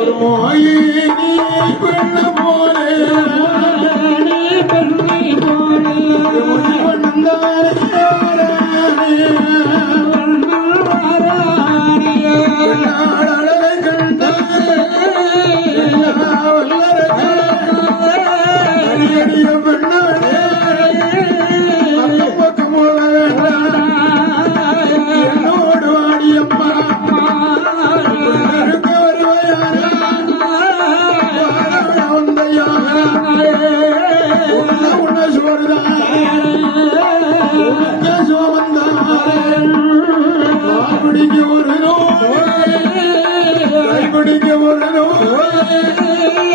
ஒரு மோகினி பெண்ண போலே. உன்ன உன்ன சோறுதான் பிடிக்க ஒரு நோய் பிடிக்க ஒரு நோய்.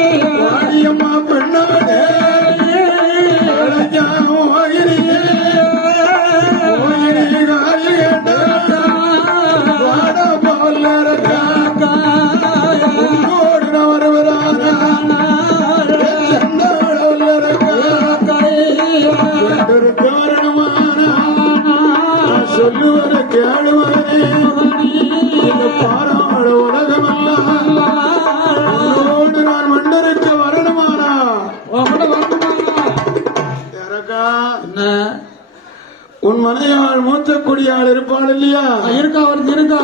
உன் மனையாள் மூத்த குடியாள் இருப்பாள் இல்லையா? இருக்கா அவருக்கு இருக்கா?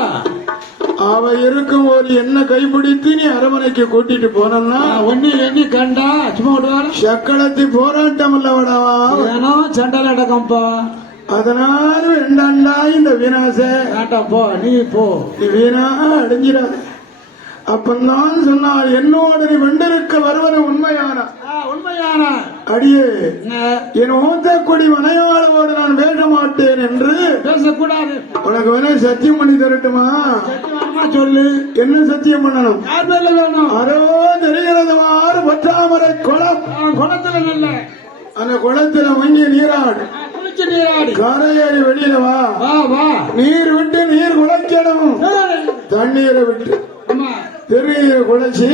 அவ இருக்கும் போது என்ன கைப்பிடித்து நீ அரமனைக்கு கூட்டிட்டு போனா ஒண்ணு எண்ணி கண்டா சும்மா விடுவாரு சக்களத்தி போராட்டம் அல்லவடாவா ஏனோ சண்டை நடக்கும்பா அதனால வேண்டாண்டா இந்த வினாச வேண்டாம் போ நீ போ. நீ வீணா அடைஞ்சிடாத. அப்பந்தான் சொன்னால் என்னோடு நீ வெண்டிருக்க வருவது உண்மையான? உண்மையான அடியே என் மூத்த கொடி மனையாளோடு நான் பேச மாட்டேன் என்று பேசக்கூடாது. உனக்கு வேணா சத்தியம் பண்ணி தரட்டுமா? சொல்லு. என்ன சத்தியம் பண்ணணும்? யார் பேர்ல வேணும்? அரோ தெரிகிறதுவாறு பற்றாமரை குளம். குளத்துல நல்ல. அந்த குளத்துல மங்கிய நீராடு. கரையேறி வெளியில வா. வா வா. நீர் விட்டு நீர் குலைக்கணும். தண்ணீரை விட்டு திருநீரை குலைச்சி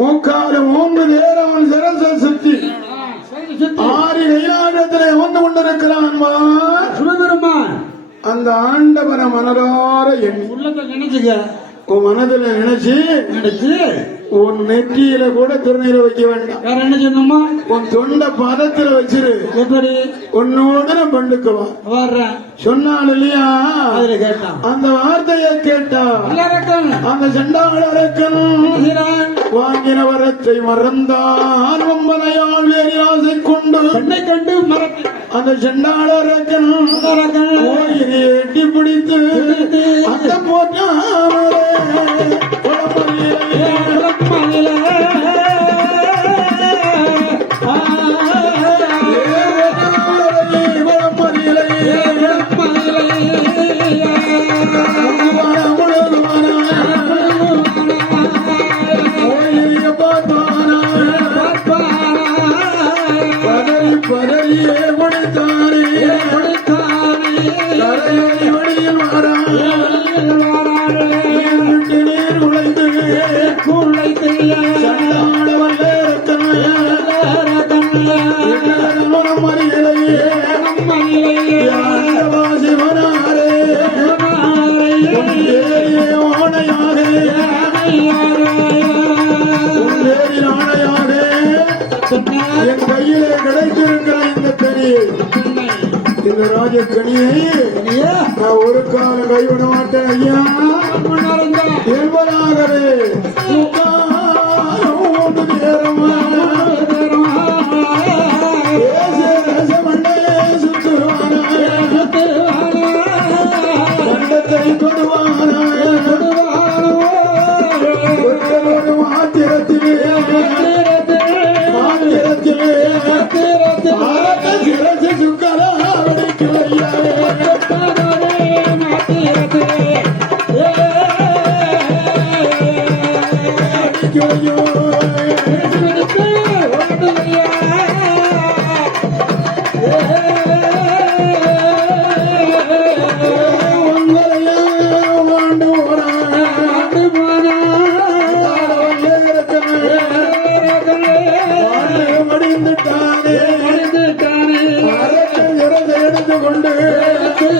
மூக்கால மூன்று நேரம் சிரச சுத்தி. ஆறு கைலாகத்திலே வந்து கொண்டிருக்கிறான் வா. சிவபெருமான் அந்த ஆண்டவன மனதார எண்ணி. உள்ளத்தை நினைச்சுக்க. உன் மனதில் நினைச்சு நினைச்சு. உன் நெற்றியில கூட திருநீரை வைக்க வேண்டாம். வேற என்ன சொன்னோமா உன் தொண்ட பதத்துல வச்சிரு. எப்படி? உன்னோட நான் பண்டுக்குவா. வர்றேன் சொன்னான் இல்லையா? அதுல கேட்டான். அந்த வார்த்தையை கேட்டா அந்த செண்டாளரக்கன் செய்றான். வாங்கின வரத்தை மறந்தான் ஒன்பனையாள் வேறி ஆசை கொண்டு. பெண்ணை கண்டு அந்த செண்டாளரக்கன் எட்டி பிடித்து அந்த போட்டாமலே ஆணையாக என் கையிலே கிடைத்திருக்கிற இந்த கனியை இந்த ராஜக்கனியை நான் ஒரு காலம் கைவிட மாட்டேன் ஐயா. என்பதாகவே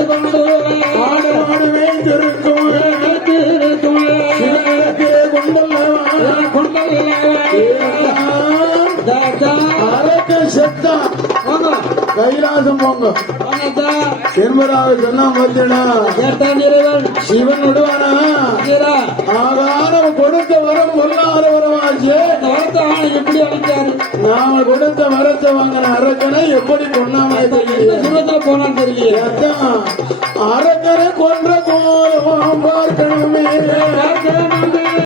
கொண்டு ஆடு ஆடு மேய்ந்திருக்கும். சிவனுக்கே கைலாசம் போங்க என்பதாக சொன்னா பார்த்தீங்கன்னா சிவன் விடுவானா ஆகாரம் கொடுத்த வரம் பொருளாதார வரமாச்சு எப்படி அழைச்சாரு நாம கொடுத்த வரத்தை வாங்கின அரக்கனை எப்படி கொண்டாம தெரியல போனான்னு தெரியலையே அரக்கனை கொன்ற போலும் பார்க்கணுமே.